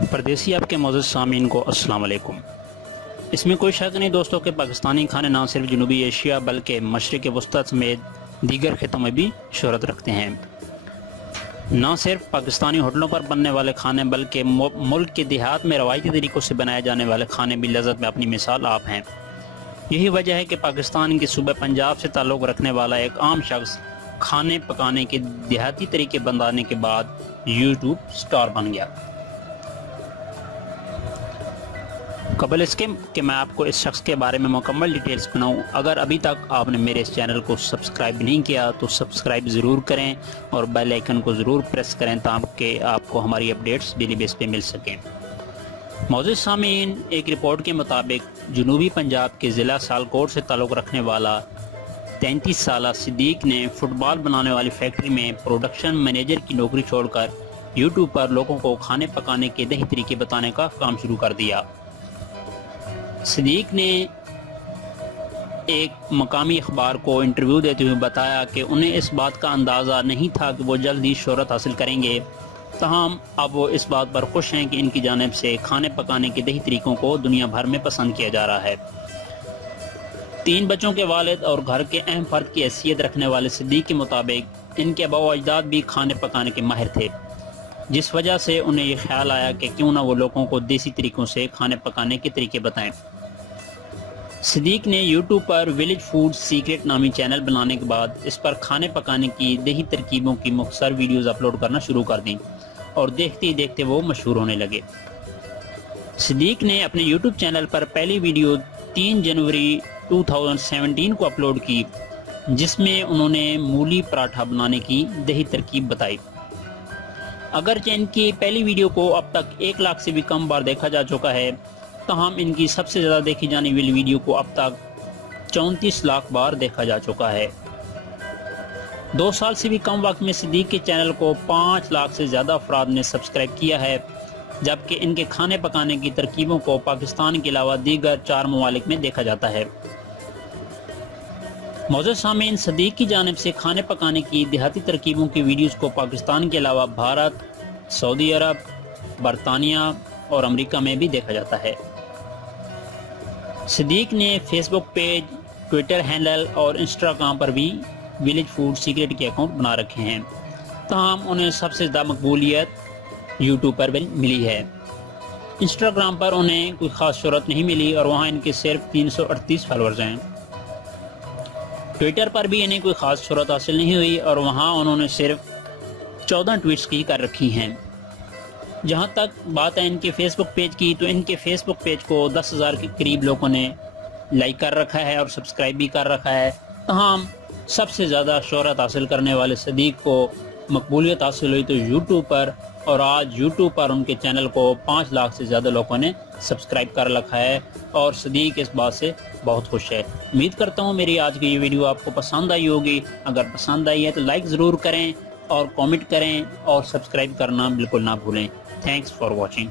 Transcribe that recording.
پردیسی آپ کے معزز سامعین کو السلام علیکم۔ اس میں کوئی شک نہیں دوستوں کہ پاکستانی کھانے نہ صرف جنوبی ایشیا بلکہ مشرق وسطی سمیت دیگر خطوں میں بھی شہرت رکھتے ہیں۔ نہ صرف پاکستانی ہوٹلوں پر بننے والے کھانے بلکہ ملک کے دیہات میں روایتی طریقوں سے بنائے جانے والے کھانے بھی لذت میں اپنی مثال آپ ہیں۔ یہی وجہ ہے کہ پاکستان کے صوبہ پنجاب سے تعلق رکھنے والا ایک عام شخص کھانے پکانے کے دیہاتی طریقے بتانے کے بعد یوٹیوب سٹار بن گیا۔ قبل اس کے کہ میں آپ کو اس شخص کے بارے میں مکمل ڈیٹیلز بناؤں، اگر ابھی تک آپ نے میرے اس چینل کو سبسکرائب نہیں کیا تو سبسکرائب ضرور کریں اور بیل آئیکن کو ضرور پریس کریں تاکہ آپ کو ہماری اپڈیٹس ڈیلی بیس پہ مل سکیں۔ معزز سامعین، ایک رپورٹ کے مطابق جنوبی پنجاب کے ضلع سیالکوٹ سے تعلق رکھنے والا 33 سالہ صدیق نے فٹ بال بنانے والی فیکٹری میں پروڈکشن مینیجر کی نوکری چھوڑ کر یوٹیوب پر لوگوں کو کھانے پکانے کے دیہی طریقے بتانے کا کام شروع کر دیا۔ صدیق نے ایک مقامی اخبار کو انٹرویو دیتے ہوئے بتایا کہ انہیں اس بات کا اندازہ نہیں تھا کہ وہ جلد ہی شہرت حاصل کریں گے، تاہم اب وہ اس بات پر خوش ہیں کہ ان کی جانب سے کھانے پکانے کے دیہی طریقوں کو دنیا بھر میں پسند کیا جا رہا ہے۔ 3 بچوں کے والد اور گھر کے اہم فرد کی حیثیت رکھنے والے صدیق کے مطابق ان کے آبا و اجداد بھی کھانے پکانے کے ماہر تھے، جس وجہ سے انہیں یہ خیال آیا کہ کیوں نہ وہ لوگوں کو دیسی طریقوں سے کھانے پکانے کے طریقے بتائیں۔ صدیق نے یوٹیوب پر ولیج فوڈ سیکرٹ نامی چینل بنانے کے بعد اس پر کھانے پکانے کی دیہی ترکیبوں کی مختصر ویڈیوز اپلوڈ کرنا شروع کر دیں اور دیکھتے ہی دیکھتے وہ مشہور ہونے لگے۔ صدیق نے اپنے یوٹیوب چینل پر پہلی ویڈیو 3 جنوری 2017 کو اپلوڈ کی، جس میں انہوں نے مولی پراٹھا بنانے کی دیہی ترکیب بتائی۔ اگرچہ ان کی پہلی ویڈیو کو اب تک 1 لاکھ سے بھی کم بار دیکھا جا چکا ہے، تاہم ان کی سب سے زیادہ دیکھی جانے والی ویڈیو کو اب تک 34 لاکھ بار دیکھا جا چکا ہے۔ 2 سال سے بھی کم وقت میں صدیق کے چینل کو 5 لاکھ سے زیادہ افراد نے سبسکرائب کیا ہے، جبکہ ان کے کھانے پکانے کی ترکیبوں کو پاکستان کے علاوہ دیگر 4 ممالک میں دیکھا جاتا ہے۔ معزز سامعین، صدیق کی جانب سے کھانے پکانے کی دیہاتی ترکیبوں کی ویڈیوز کو پاکستان کے علاوہ بھارت، سعودی عرب، برطانیہ اور امریکہ میں بھی دیکھا جاتا ہے۔ صدیق نے فیس بک پیج، ٹویٹر ہینڈل اور انسٹاگرام پر بھی ولیج فوڈ سیکرٹ کے اکاؤنٹ بنا رکھے ہیں، تاہم انہیں سب سے زیادہ مقبولیت یوٹیوب پر ملی ہے۔ انسٹاگرام پر انہیں کوئی خاص شہرت نہیں ملی اور وہاں ان کے صرف 338 فالورز ہیں۔ ٹویٹر پر بھی انہیں کوئی خاص شہرت حاصل نہیں ہوئی اور وہاں انہوں نے صرف 14 ٹویٹس کی کر رکھی ہیں۔ جہاں تک بات ہے ان کے فیس بک پیج کی، تو ان کے فیس بک پیج کو 10,000 کے قریب لوگوں نے لائک کر رکھا ہے اور سبسکرائب بھی کر رکھا ہے، تاہم سب سے زیادہ شہرت حاصل کرنے والے صدیق کو مقبولیت حاصل ہوئی تو یوٹیوب پر، اور آج یوٹیوب پر ان کے چینل کو 5 لاکھ سے زیادہ لوگوں نے سبسکرائب کر رکھا ہے اور صدیق اس بات سے بہت خوش ہے۔ امید کرتا ہوں میری آج کی یہ ویڈیو آپ کو پسند آئی ہوگی۔ اگر پسند آئی ہے تو لائک ضرور کریں اور کامنٹ کریں اور سبسکرائب کرنا بالکل نہ بھولیں۔ Thanks for watching.